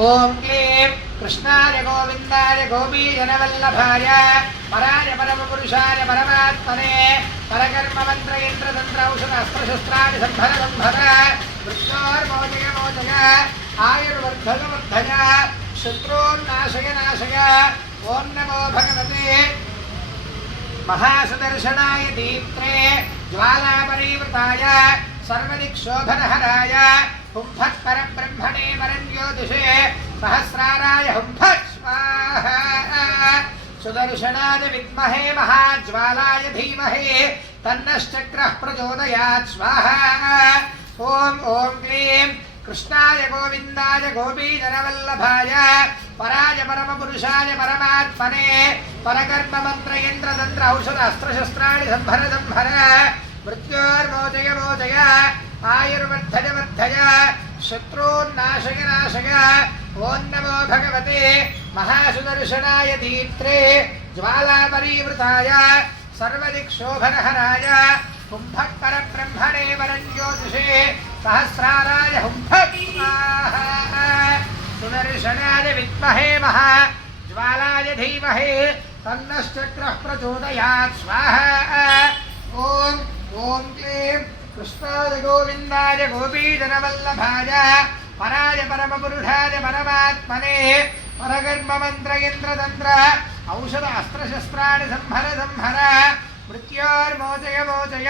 ओम क्लीं कृष्णाय गोविंदाय गोपीजनवल्लभाय पराय परमपुरुषाय परमात्मने परकर्म मंत्र यंत्र तंत्र औषध अस्त्र शस्त्राणि संभर संभर मृत्योर्मोचय मोचय आयुर्वर्धन वर्धय शत्रून्नाशय नाशय ओम नमो भगवते महासुदर्शनाय दीप्त्रे ज्वालापरिवृताय सर्वदिक्शोभनहराय हुंफत् परब्रह्मणे परञ्ज्योतिषे सहस्राराय हुंफत् स्वाहा सुदर्शनाय विद्महे महाज्वालाय धीमहि तन्नश्चक्रः प्रचोदयात् स्वाहा ओम ओम क्लीं कृष्णाय गोविंदाय गोपीजनवल्लभाय पराय परमपुरुषाय परमात्मने परकर्म मंत्र यंत्र तंत्र औषध अस्त्र शस्त्राणि संभर संभर मृत्योर्मोचय मोचय आयुर्वर्धय वर्धय शत्रून्नाशय नाशय ओं नमो भगवते महासुदर्शनाय दीप्त्रे ज्वालापरिवृताय सर्वदिक्शोभनहराय हुंफत् परब्रह्मणे परञ्ज्योतिषे सहस्राराय हुंफत् स्वाहा सुदर्शनाय विद्महे महाज्वालाय धीमहि तन्नश्चक्रः प्रचोदयात् स्वाहा ओं ओं क्लीं कृष्णाय गोविंदाय गोपीजनवल्लभाय पराय परमपुरुषाय परमात्मने परकर्म मंत्र यंत्र तंत्र औषध अस्त्र शस्त्राणि संभर संभर मृत्योर्मोचय मोचय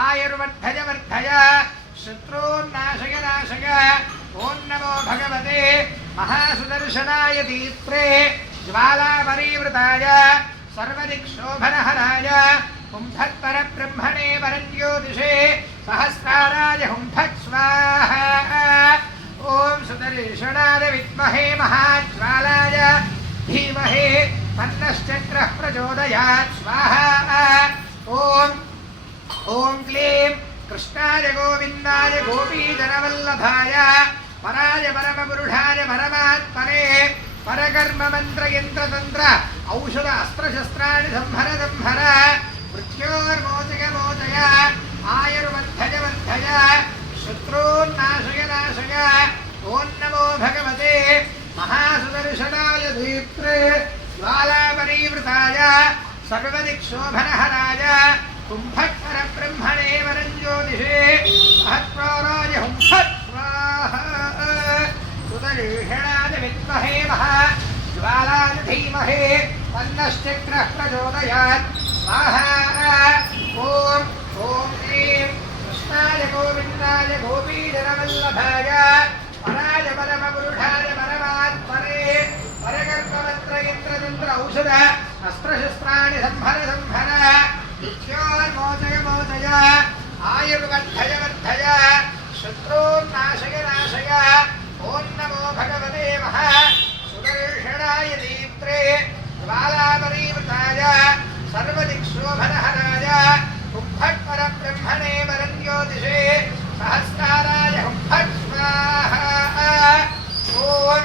आयुर्वर्धय वर्धय शत्रून्नाशय नाशय ओं नमो भगवते महासुदर्शनाय दीप्त्रे ज्वालापरिवृताय सर्वदिक्शोभनहराय हुंफत् परब्रह्मणे परञ्ज्योतिषे सहस्राराय हुंफत् स्वाहा ओम सुदर्शनाय विद्महे महाज्वालाय धीमहि तन्नश्चक्रः प्रचोदयात् स्वाहा ओम ओम क्लीं कृष्णाय गोविंदाय गोपीजनवल्लभाय पराय परमपुरुषाय परमात्मने परकर्म मंत्र यंत्र तंत्र औषध अस्त्र शस्त्राणि संभर संभर मृत्योर्मोचय मोचय आयुर्वर्धय वर्धय शत्रून्नाशय नाशय ओं नमो भगवते महासुदर्शनाय दीप्त्रे ज्वालापरिवृताय सर्वदिक्शोभनहराय हुंफत् परब्रह्मणे परञ्ज्योतिषे सहस्राराय हुंफत् स्वाहा सुदर्शनाय विद्महे महाज्वालाय धीमहि तन्नश्चक्रः प्रचोदयात् स्वाहा ओम ओम क्लीं कृष्णाय गोविंदाय गोपीजनवल्लभाय पराय परमपुरुषाय परमात्मने परकर्म मंत्र यंत्र तंत्र औषध अस्त्र शस्त्राणि संभर संभर मृत्योर्मोचय मोचय आयुर्वर्धय वर्धय शत्रून्नाशय नाशय ओं नमो भगवते महासुदर्शनाय दीप्त्रे ज्वालापरिवृताय सर्वदिक्शोभनहराय हुंफत् परब्रह्मणे परञ्ज्योतिषे सहस्राराय हुंफत् स्वाहा ओम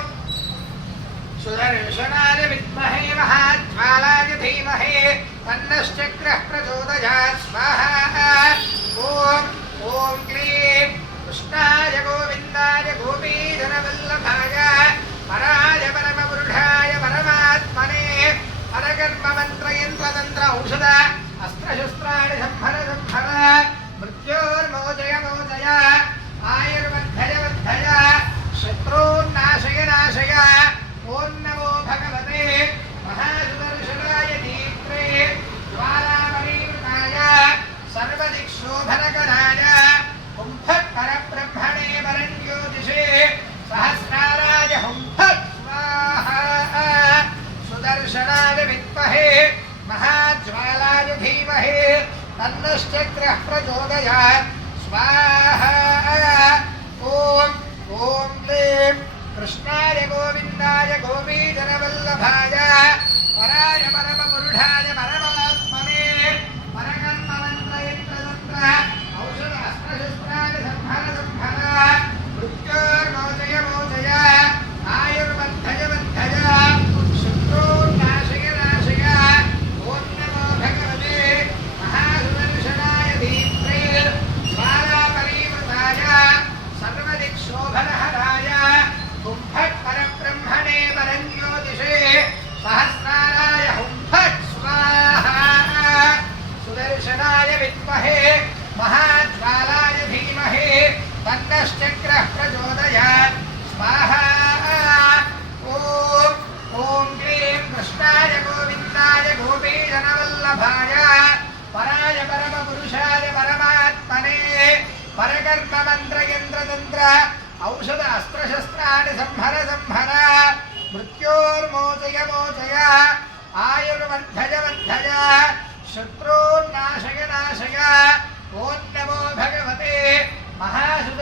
सुदर्शनाय विद्महे महाज्वालाय धीमहि तन्नश्चक्रः प्रचोदयात् स्वाहा ओम ओम क्लीं कृष्णाय गोविंदाय गोपीजनवल्लभाय पराय परमपुरुषाय परमात्मने परकर्म मंत्र यंत्र तंत्र औषध अस्त्र शस्त्राणि संभर संभर मृत्योर्मोचय मोचय आयुर्वर्धय वर्धय शत्रून्नाशय नाशय ओं नमो भगवते महासुदर्शनाय दीप्त्रे ज्वालापरिवृताय सर्वदिक्शोभनकराय हुंफत् परब्रह्मणे परञ्ज्योतिषे सहस्राराय हुंफत् स्वाहा सुदर्शनाय विद्महे महाज्वालाय धीमहि तन्नश्चक्रः प्रचोदयात् स्वाहा ओम ओम क्लीं कृष्णाय गोविंदाय गोपीजनवल्लभाय पराय परमपुरुषाय परमात्मने परकर्म मंत्र यंत्र तंत्र औषध अस्त्र शस्त्राणि संभर संभर मृत्योर्मोचय मोचय आयुर्वर्धय वर्धय शत्रून्नाशय नाशय ओं नमो भगवते महासुदर्शनाय दीप्त्रे ज्वालापरिवृताय सर्वदिक्शोभनहराय हुंफत् मंत्र औषध अस्त्रशस्त्राणि संहर संहर मृत्योर्मोचय मोचय आयुर्वर्धय वर्धय शत्रून्नाशय नाशय ओं नमो भगवते महासु